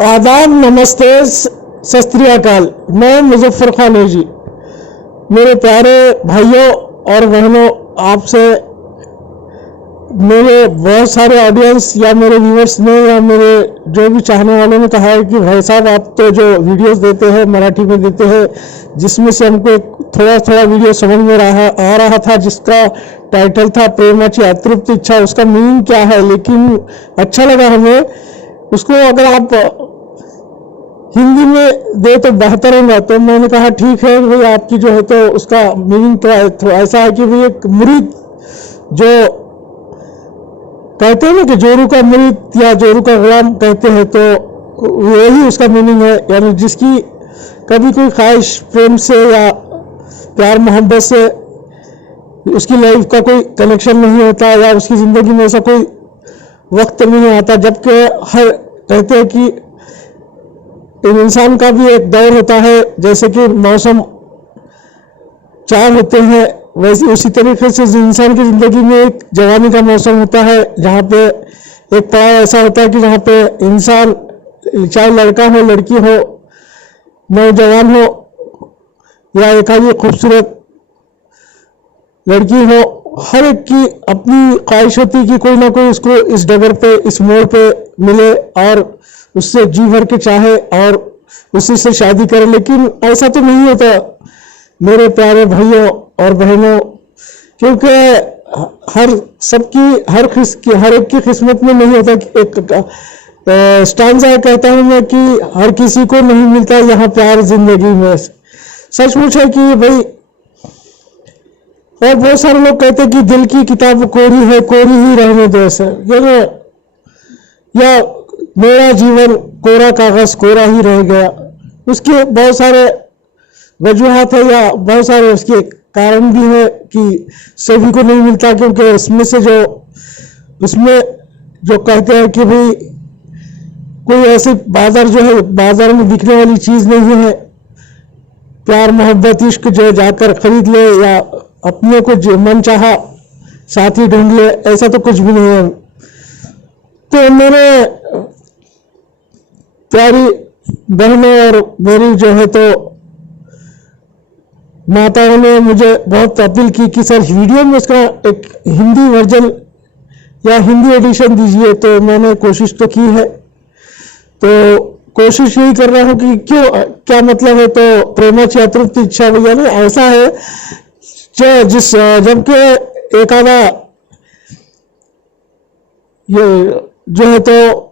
आदाब, नमस्ते, सत श्री अकाल। मैं मुजफ्फर खान है जी। मेरे प्यारे भाइयों और बहनों, आपसे मेरे बहुत सारे ऑडियंस या मेरे व्यूअर्स ने या मेरे जो भी चाहने वालों ने कहा है कि भाई साहब आप तो जो वीडियोस देते हैं मराठी में देते हैं, जिसमें से हमको थोड़ा थोड़ा वीडियो समझ में आ रहा था जिसका टाइटल था प्रेमाची अतृप्त इच्छा, उसका मीनिंग क्या है, लेकिन अच्छा लगा हमें। उसको अगर आप हिंदी में दे तो बेहतर होगा। तो मैंने कहा ठीक है भाई, आपकी जो है तो उसका मीनिंग तो ऐसा है कि भाई एक मुरीद, जो कहते हैं ना कि जोरू का मुरीद या जोरू का गुलाम कहते हैं, तो यही उसका मीनिंग है। यानी जिसकी कभी कोई ख्वाहिश प्रेम से या प्यार मोहब्बत से उसकी लाइफ का कोई कनेक्शन नहीं होता या उसकी ज़िंदगी में ऐसा कोई वक्त नहीं आता, जबकि हर कहते हैं कि इंसान का भी एक दौर होता है, जैसे कि मौसम चार होते हैं, वैसे उसी तरीके से इंसान की ज़िंदगी में एक जवानी का मौसम होता है, जहाँ पे एक पड़ाव ऐसा होता है कि जहाँ पे इंसान, चाहे लड़का हो लड़की हो, नौजवान हो या एक आधी खूबसूरत लड़की हो, हर एक की अपनी ख्वाहिश होती है कि कोई ना कोई उसको इस डगर पे, इस मोड़ पे मिले और उससे जी भर के चाहे और उसी से शादी करे। लेकिन ऐसा तो नहीं होता मेरे प्यारे भाइयों और बहनों, क्योंकि हर एक की किस्मत में नहीं होता। एक स्टांजा कहता हूं मैं कि हर किसी को नहीं मिलता यहाँ प्यार जिंदगी में। सचमुच है कि भाई, और बहुत सारे लोग कहते हैं कि दिल की किताब कोरी है, कोरी ही रहने दो ऐसे, या मेरा जीवन कोरा कागज कोरा ही रह गया। उसके बहुत सारे वजूहात है या बहुत सारे उसके कारण भी है कि सभी को नहीं मिलता, क्योंकि उसमें जो कहते हैं कि भाई कोई ऐसे बाजार जो है, बाजार में बिकने वाली चीज नहीं है प्यार मोहब्बत इश्क, जो जाकर खरीद ले या अपने को जो मन चाहा साथी ढूंढ ले, ऐसा तो कुछ भी नहीं है। तो मेरे प्यारी बहनों और मेरी जो है तो माताओं ने मुझे बहुत अपील की कि सर वीडियो में इसका एक हिंदी वर्जन या हिंदी एडिशन दीजिए, तो मैंने कोशिश तो की है। तो कोशिश यही कर रहा हूँ कि क्या मतलब है, तो प्रेमाची अतृप्त इच्छा, यानी ऐसा है जबकि एक आधा ये जो है तो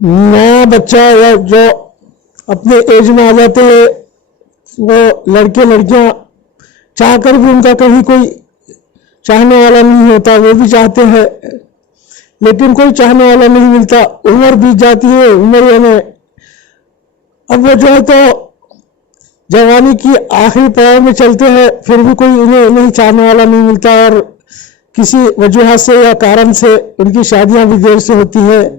नया बच्चा या जो अपने एज में आ जाते हैं, वो लड़के लड़कियां चाहकर भी उनका कहीं कोई चाहने वाला नहीं होता, वो भी चाहते हैं लेकिन कोई चाहने वाला नहीं मिलता। उम्र बीत जाती है, उम्र यानी अब वो जो है तो जवानी की आखिरी पड़ाव में चलते हैं, फिर भी कोई उन्हें नहीं चाहने वाला नहीं मिलता और किसी वजूहत से या कारण से उनकी शादियां भी देर से होती है।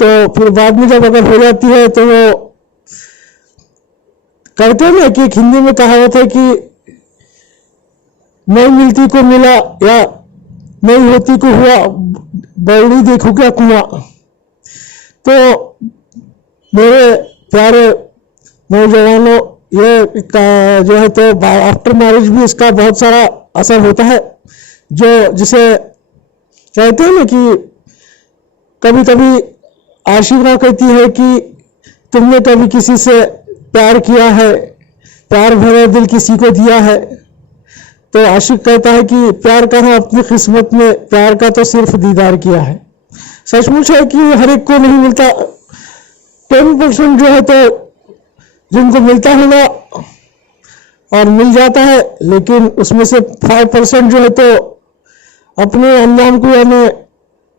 तो फिर बाद में जब अगर हो जाती है तो वो कहते हैं ना कि एक हिंदी में कहावत है कि नहीं मिलती को मिला या नहीं होती को हुआ, बड़ी देखो क्या कुआं। तो मेरे प्यारे नौजवानों, ये जो है तो आफ्टर मैरिज भी इसका बहुत सारा असर होता है, जो जिसे कहते हैं ना कि कभी कभी आशिका कहती है कि तुमने कभी किसी से प्यार किया है, प्यार भरा दिल किसी को दिया है, तो आशिक कहता है कि प्यार कहाँ अपनी किस्मत में, प्यार का तो सिर्फ दीदार किया है। सचमुच है कि हर एक को नहीं मिलता। 10% जो है तो जिनको मिलता होगा और मिल जाता है, लेकिन उसमें से 5% जो है तो अपने अंजाम को यानी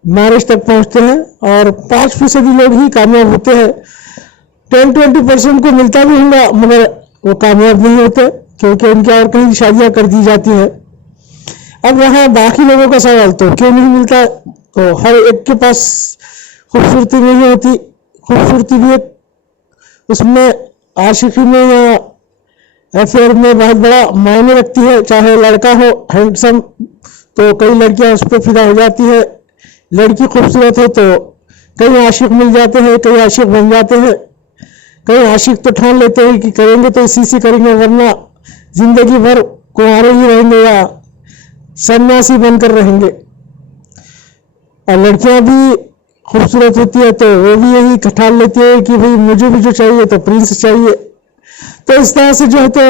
मैरिज तक पहुंचते हैं और 5% लोग ही कामयाब होते हैं। 10-20% को मिलता भी होगा मगर वो कामयाब नहीं होते, क्योंकि उनकी और कहीं शादियां कर दी जाती है। अब रहा बाकी लोगों का सवाल, तो क्यों नहीं मिलता, तो हर एक के पास खूबसूरती नहीं होती। खूबसूरती भी एक उसमें आशिकी में या अफेयर में बहुत बड़ा मायने रखती है। चाहे लड़का हो हैंडसम तो कई लड़कियां उस पर फिदा हो जाती है, लड़की खूबसूरत हो तो कई आशिक मिल जाते हैं, कई आशिक बन जाते हैं, कई आशिक तो ठान लेते हैं कि करेंगे तो इसी से करेंगे, वरना जिंदगी भर कुंवारे ही रहेंगे या सन्यासी बनकर रहेंगे। और लड़कियां भी खूबसूरत होती है तो वो भी यही ठान लेती है कि भाई मुझे भी जो चाहिए तो प्रिंस चाहिए। तो इस तरह से जो है तो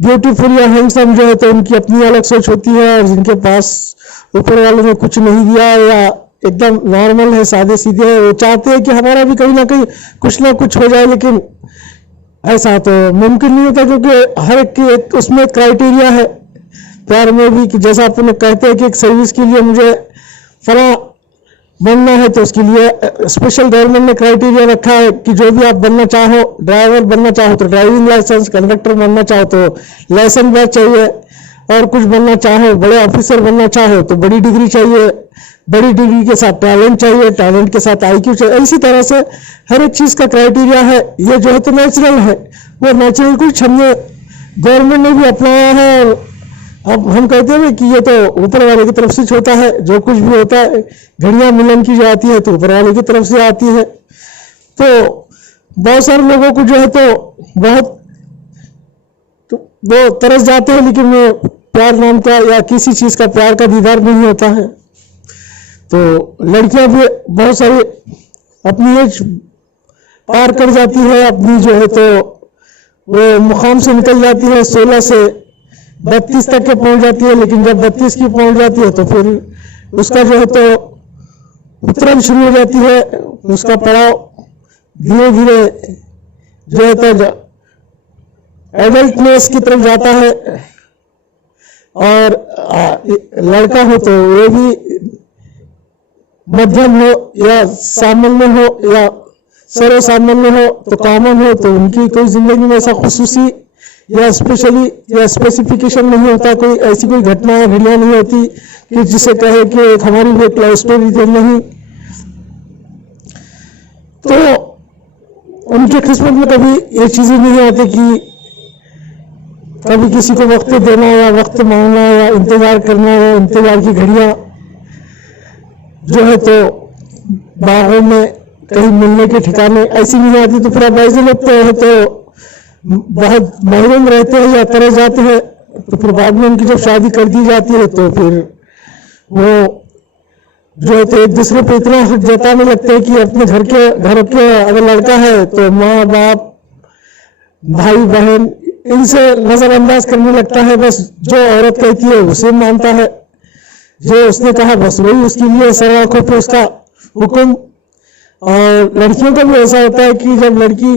ब्यूटीफुल या हैंडसम जो है तो उनकी अपनी अलग सोच होती है, और जिनके पास ऊपर वाले ने कुछ नहीं दिया या एकदम नॉर्मल है, सादे सीधे है, वो चाहते हैं कि हमारा भी कहीं ना कहीं कुछ ना कुछ हो जाए, लेकिन ऐसा तो मुमकिन नहीं होता, क्योंकि हर एक की एक उसमें क्राइटेरिया है प्यार में भी, कि जैसा अपने कहते हैं कि एक सर्विस के लिए मुझे फला बनना है तो उसके लिए स्पेशल गवर्नमेंट ने क्राइटेरिया रखा है कि जो भी आप बनना चाहो, ड्राइवर बनना चाहो तो ड्राइविंग लाइसेंस, कंडक्टर बनना चाहो तो लाइसेंस बैच चाहिए, और कुछ बनना चाहो, बड़े ऑफिसर बनना चाहो तो बड़ी डिग्री चाहिए, बड़ी डिग्री के साथ टैलेंट चाहिए, टैलेंट के साथ आईक्यू चाहिए। इसी तरह से हर एक चीज का क्राइटेरिया है। ये जो है तो नेचुरल है, वो नेचुरल कुछ हमने गवर्नमेंट ने भी अपनाया है, और अब हम कहते हैं कि ये तो ऊपर वाले की तरफ से होता है, जो कुछ भी होता है घड़ियां मिलन की जाती है तो ऊपर वाले की तरफ से आती है। तो बहुत सारे लोगों को जो है तो बहुत तो वो तरस जाते हैं, लेकिन वो प्यार नाम का या किसी चीज का प्यार का दीदार नहीं होता है। तो लड़कियां भी बहुत सारी अपनी एज पार कर जाती है, अपनी जो है तो वो मुकाम से निकल जाती है, 16 से 32 तक के पहुंच जाती है, लेकिन जब 32 की पहुंच जाती है तो फिर उसका जो है तो उतरन शुरू हो जाती है, उसका पड़ाव धीरे धीरे जो है तो एडल्टनेस की तरफ जाता है। और लड़का हो तो वो भी मध्यम हो या सामान्य हो या सर्व सामान्य हो तो कॉमन हो, तो उनकी कोई जिंदगी में ऐसा खुसूसी या स्पेशली या स्पेसिफिकेशन नहीं होता, कोई ऐसी कोई घटना या घड़ियां नहीं होती कि जिसे कहे कि हमारी भी एक लव स्टोरी थी, नहीं। तो उनके किस्मत में कभी ये चीजें नहीं आती कि कभी किसी को वक्त देना या वक्त मांगना या इंतजार करना या इंतजार की घड़ियां जो है तो बाहों में कहीं मिलने के ठिकाने ऐसी नहीं आती। तो फिर अब ऐसे लोग तो है तो बहुत महरूम रहते हैं या तरस जाते हैं, तो फिर बाद में उनकी जब शादी कर दी जाती है तो फिर वो जो है तो एक दूसरे पे इतना हक जताने लगते हैं कि अपने घर के अगर लड़का है तो माँ बाप भाई बहन इनसे नजरअंदाज करने लगता है, बस जो औरत कहती है उसे मानता है, जो उसने कहा बस वही उसके लिए सर आंखों पे उसका हुक्म। और लड़कियों का भी ऐसा होता है कि जब लड़की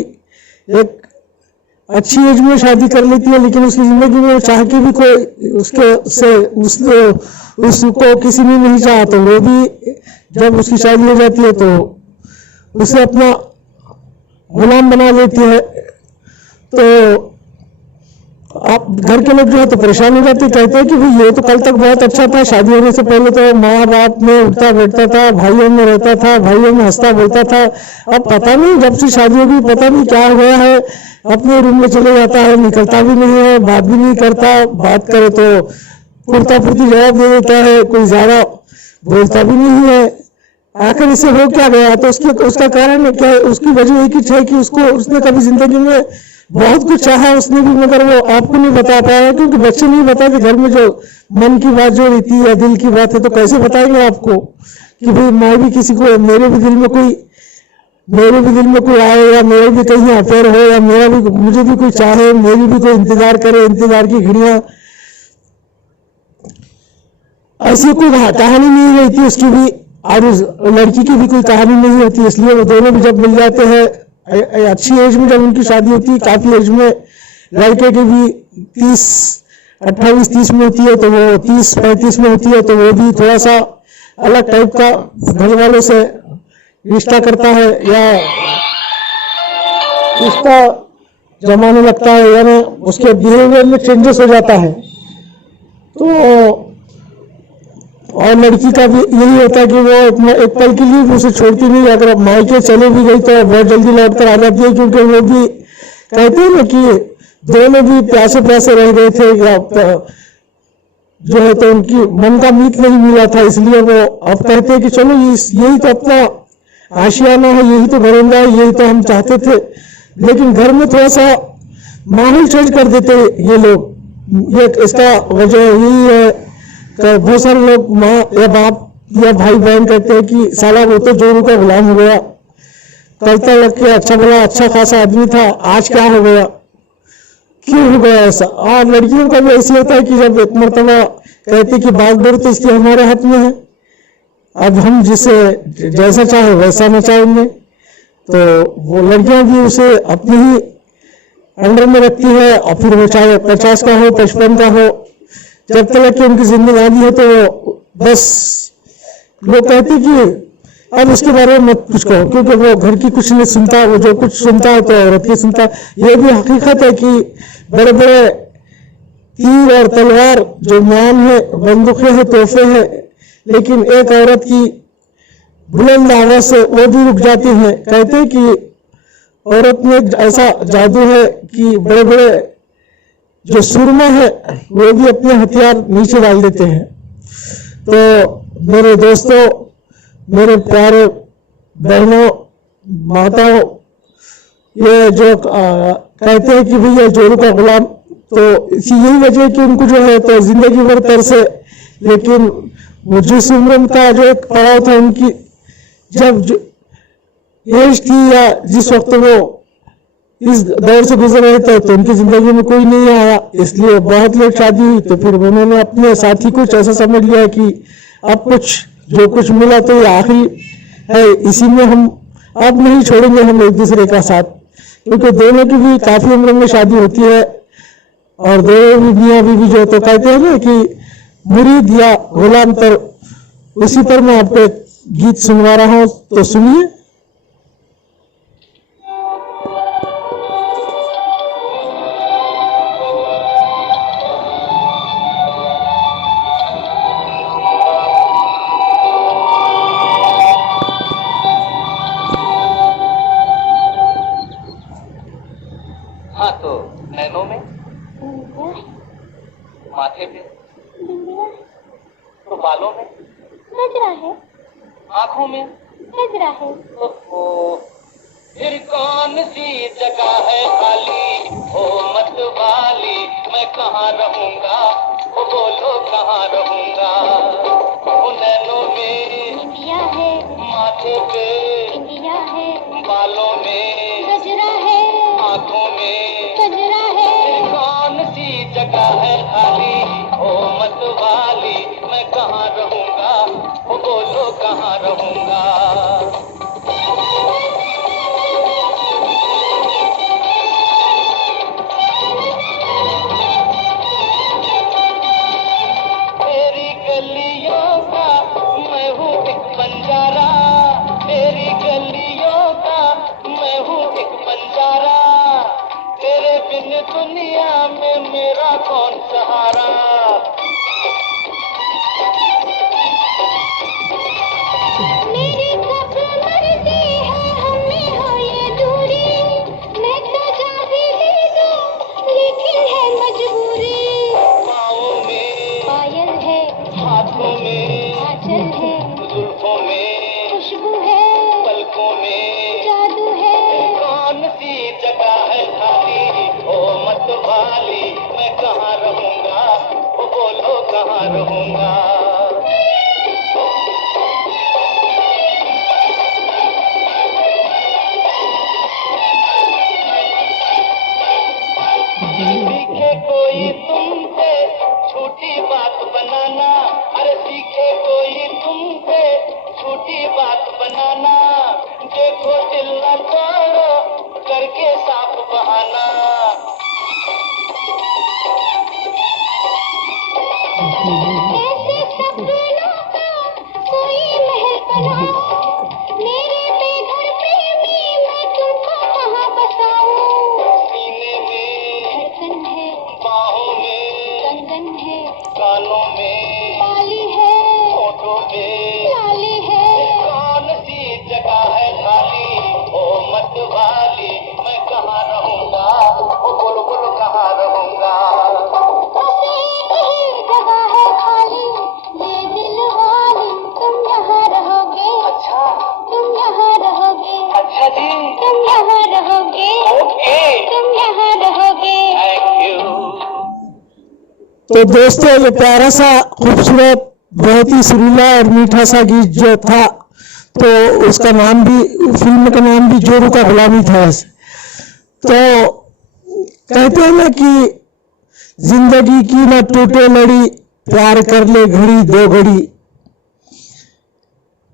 एक अच्छी एज में शादी कर लेती है, लेकिन उसकी जिंदगी में चाह के भी कोई उसको किसी ने नहीं चाहा, तो वो भी जब उसकी शादी हो जाती है तो उसे अपना गुलाम बना लेती है। तो आप घर के लोग जो है तो परेशान हो जाते, कहते हैं कि भाई ये तो कल तक बहुत अच्छा था, शादी होने से पहले तो माँ बाप में उठता बैठता था, भाइयों में रहता था, भाइयों में हंसता बोलता था, अब पता नहीं जब से शादी होगी पता नहीं क्या हो गया है, अपने रूम में चले जाता है, निकलता भी नहीं है, बात भी नहीं करता, बात करे तो उड़ता फुर्ती जवाब दे देता है, कोई ज्यादा बोलता भी नहीं है। आखिर इसे हो क्या गया? तो उसका कारण क्या है? उसकी वजह एक ही है कि उसने कभी जिंदगी में बहुत कुछ चाहा उसने भी, मगर वो आपको नहीं बता पाया, क्योंकि बच्चे नहीं बताते घर में, जो मन की बात जो रहती है या दिल की बात है तो कैसे बताएंगे आपको कि भाई मैं भी किसी को, मेरे भी दिल में कोई आए या मेरे भी कहीं अफेयर हो या मुझे भी कोई चाहे, मेरी भी कोई इंतजार करे, इंतजार की घड़ियां, ऐसी कोई कहानी नहीं रहती उसकी भी, और उस लड़की की भी कोई कहानी नहीं होती। इसलिए वो दोनों भी जब मिल जाते हैं अच्छी एज में, जब उनकी शादी होती है काफी एज में, लड़के की भी 28-30 में होती है तो वो 30-35 में होती है, तो वो भी थोड़ा सा अलग टाइप का घर वालों से रिश्ता करता है या रिश्ता जमाने लगता है, यानी उसके बिहेवियर में चेंजेस हो जाता है। तो और लड़की का भी यही होता है कि वो एक पल के लिए भी उसे छोड़ती नहीं, अगर मायके चले भी गई तो बहुत जल्दी लौट कर आ जाती है, क्योंकि वो भी कहते हैं ना कि दोनों भी प्यासे प्यासे रह गए थे, जो है तो उनकी मन का मीत नहीं मिला था, इसलिए वो अब कहते हैं कि चलो यही तो अपना आशियाना है, यही तो घरोंदा है, यही तो हम चाहते थे। लेकिन घर में थोड़ा सा माहौल चेंज कर देते ये लोग। ये इसका वजह यही है कि बहुत सारे लोग माँ या बाप या भाई बहन कहते हैं कि साला वो तो जोरू का गुलाम हो गया, करता लग के अच्छा भला अच्छा खासा आदमी था, आज क्या हो गया, क्यों हो गया ऐसा। और लड़कियों का भी ऐसे होता है कि जब एक मरतबा कहते कि बात बोल तो इसलिए हमारे हाथ में है, अब हम जिसे जैसा चाहे वैसा नचाएंगे, तो वो लड़कियां भी उसे अपनी ही अंडर में रखती है। और फिर वो चाहे 50 का हो 55 का हो, जब तक कि उनकी जिंदगी है तो वो बस लोग कहते कि अब उसके बारे में मत कुछ कहो, क्योंकि वो घर की कुछ नहीं सुनता, वो जो कुछ सुनता है तो औरत की सुनता है। ये भी हकीकत है कि बड़े बड़े तीर और तलवार जो मान है, बंदूकें हैं, तोहफे हैं, लेकिन एक औरत की बुलंद आवाज से वो भी रुक जाती है। कहते हैं कि औरत में एक ऐसा जादू है कि बड़े बड़े जो सुरमा है वो भी अपने हथियार नीचे डाल देते हैं। तो मेरे दोस्तों, मेरे प्यारे बहनों, माताओं, ये जो कहते हैं कि भैया जोरू का गुलाम, तो इसी यही वजह है कि उनको जो है तो जिंदगी भर तरसे। लेकिन वो जिस उम्र का जो एक पड़ाव था उनकी, जब एज थी या जिस वक्त वो इस दौर से गुजर रहे थे, तो उनकी जिंदगी में कोई नहीं आया, इसलिए बहुत लेट शादी हुई। तो फिर उन्होंने अपने साथी कुछ ऐसा समझ लिया कि अब कुछ जो कुछ मिला तो ये आखिरी है, इसी में हम अब नहीं छोड़ेंगे हम एक दूसरे का साथ, क्योंकि दोनों की भी काफी उम्र में शादी होती है। और दोनों भी मियाँ बीवी जो तो कहते हैं ना कि मुरीद या गुलाम, पर उसी पर मैं आपको एक गीत सुनवा रहा हूं, तो सुनिए। हाँ, तो नैनों में, माथे पे, तो बालों में गजरा है, आंखों में गजरा है। ओहो, फिर कौन सी जगह है खाली, हो मत वाली, मैं कहाँ रहूंगा, वो बोलो कहाँ रहूंगा। वो नैनों में इंडिया है, माथे पे इंडिया है, बालों में गजरा है, आंखों में गजरा है। फिर कौन सी जगह है खाली, हो मत वाली, मैं कहाँ रहूंगा, वो बोलो कहाँ रहूंगा। तेरी गलियों का मैं हूँ एक बंजारा, तेरी गलियों का मैं हूँ एक बंजारा, तेरे बिन दुनिया में मेरा कौन सहारा। मेरी कब मर्जी है हमें हो ये दूरी, मैं तो जा भी ले दूं लेकिन है मजबूरी। पाँवों में पायल है, हाथों में आंचल है, जुल्फों में खुशबू है, पलकों में जादू है। कौन सी जगह है खाली, हो मत वाली, मैं कहाँ रहूंगा, वो बोलो कहाँ रहूंगा। सीखे कोई तुमसे झूठी बात बनाना, अरे सीखे कोई तुमसे झूठी बात बनाना, देखो दिल न तोड़ो करके साफ बहाना। ऐसे सपनों का कोई महल बनाओ, मेरे बेघर प्रेमी मैं तुमको कहाँ बसाऊं। सीने में धड़कन है, बाहों में कंगन है, कानों में बाली है, होठों पे लाली है। अच्छा जी, तुम यहाँ रहोगे, ओके, तुम यहाँ रहोगे। Thank you. तो दोस्तों ये प्यारा सा खूबसूरत बहुत ही सुरीला और मीठा सा गीत जो था, तो उसका नाम भी, फिल्म का नाम भी जोरू का गुलामी था। तो कहते हैं ना कि जिंदगी की ना टूटे लड़ी, प्यार कर ले घड़ी दो घड़ी,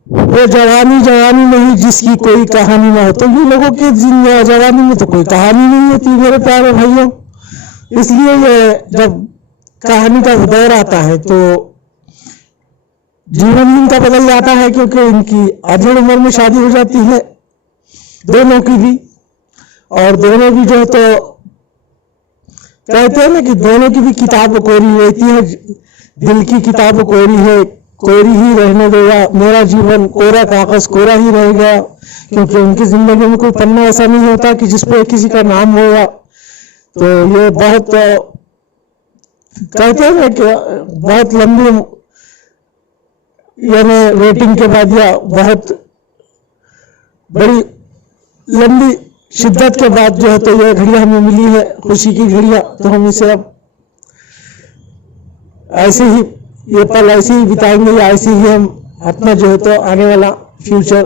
वो जवानी जवानी नहीं जिसकी कोई कहानी ना हो। तो ये लोगों की जवानी में तो कोई कहानी नहीं होती मेरे प्यारे भाइयों। इसलिए ये जब कहानी का दौर आता है तो जीवन इनका बदल जाता है, क्योंकि इनकी अधेड़ उम्र में शादी हो जाती है दोनों की भी, और दोनों भी जो है तो कहते हैं ना कि दोनों की भी किताब कोरी रहती है, दिल की किताब कोरी है, कोरी ही रहने देगा, मेरा जीवन कोरा कागज कोरा ही रहेगा, क्योंकि उनकी जिंदगी में कोई पन्ना ऐसा नहीं होता कि जिस पे किसी का नाम होगा। तो ये बहुत कहते हैं ना कि बहुत लंबी यानी रेटिंग के बाद या बहुत बड़ी लंबी शिद्दत के बाद जो है तो ये घड़ियां हमें मिली है, खुशी की घड़ियां। तो हम इसे अब ऐसे ही, ये पल ऐसे ही बिताएंगे, या ऐसे ही हम अपना जो है तो आने वाला फ्यूचर।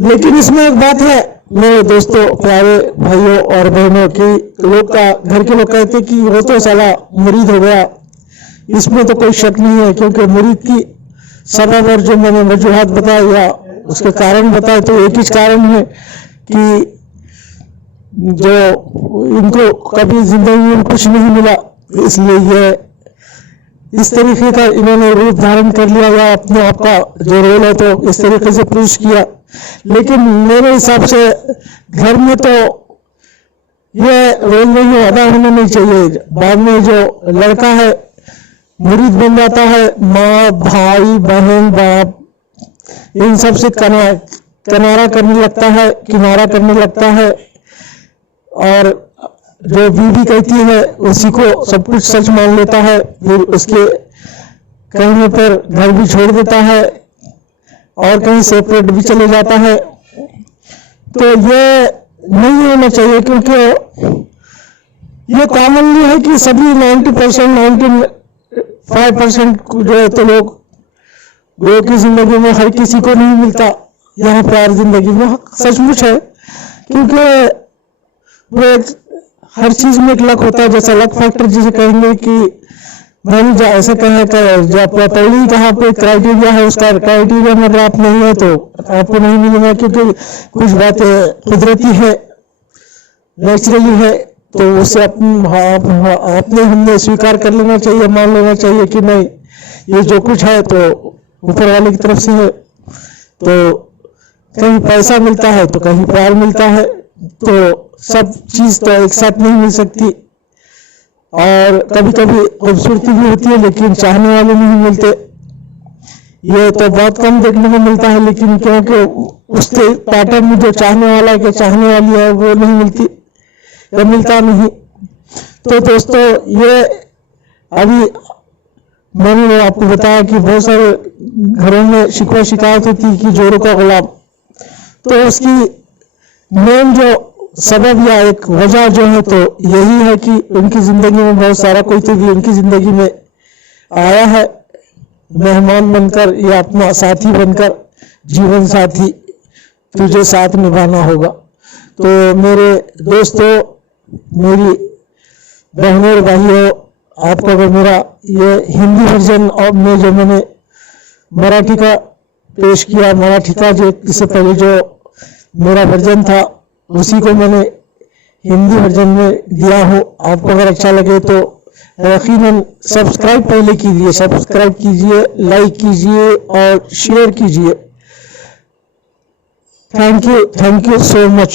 लेकिन इसमें एक बात है मेरे दोस्तों, प्यारे भाइयों और बहनों की, लोग का घर के लोग कहते कि वो तो साला मुरीद हो गया। इसमें तो कोई शक नहीं है, क्योंकि मुरीद की सबब और जो मैंने वजूहात बताया या उसके कारण बताए, तो एक ही कारण है कि जो इनको कभी जिंदगी में कुछ नहीं मिला, इसलिए ये इस तरीके का इन्होंने रूप धारण कर लिया, या अपने आप का जो रोल है तो इस तरीके से पेश किया। लेकिन मेरे हिसाब से घर में तो ये रोल नहीं अदा होना नहीं चाहिए। बाद में जो लड़का है मुरीद बन जाता है, माँ भाई बहन बाप इन सब से किनारा करने लगता है, किनारा करने लगता है, और जो बीवी कहती है उसी को सब कुछ सच मान लेता है, फिर उसके कहने पर घर भी छोड़ देता है और कहीं सेपरेट भी चले जाता है। तो ये नहीं होना चाहिए, क्योंकि ये कॉमनली है कि सभी 90% 95% जो है तो लोग की जिंदगी में हर किसी को नहीं मिलता यहाँ प्यार जिंदगी में। सचमुच है, क्योंकि वो हर चीज में एक लक होता है, जैसा लक फैक्टर जिसे कहेंगे कि मैंने ऐसे कहा जब पहले ही कहा पे क्राइटेरिया है, उसका क्राइटेरिया में अगर आप नहीं है तो आपको नहीं मिलेगा, क्योंकि कुछ बातें कुदरती है, नेचुरली है, तो उसे अपने हमने स्वीकार कर लेना चाहिए, मान लेना चाहिए कि नहीं ये जो कुछ है तो ऊपर वाले की तरफ से है। तो कहीं पैसा मिलता है तो कहीं प्यार मिलता है, तो सब चीज तो एक साथ नहीं मिल सकती, और कभी कभी खूबसूरती भी होती है लेकिन चाहने वाले नहीं मिलते। ये तो बहुत कम देखने को मिलता है, लेकिन क्योंकि उसके पैटर्न में जो चाहने वाला है, चाहने वाली है, वो नहीं मिलती या मिलता नहीं। तो दोस्तों ये अभी मैंने आपको बताया कि बहुत सारे घरों में शिकवा शिकायत होती कि जोरों का गुलाम, तो उसकी मेन जो सबब या एक वजह जो है तो यही है कि उनकी जिंदगी में बहुत सारा कोई तो भी उनकी जिंदगी में आया है मेहमान बनकर या अपना साथी बनकर, जीवन साथी तुझे साथ निभाना होगा। तो मेरे दोस्तों, मेरी बहनों और भाइयों, आपको अगर मेरा ये हिंदी वर्जन और में जो मैंने मराठी का पेश किया, मराठी का जो इससे पहले जो मेरा वर्जन था उसी को मैंने हिंदी वर्जन में दिया हो, आपको अगर अच्छा लगे तो यकीनन सब्सक्राइब पहले कीजिए, सब्सक्राइब कीजिए, लाइक कीजिए और शेयर कीजिए। Thank you so much.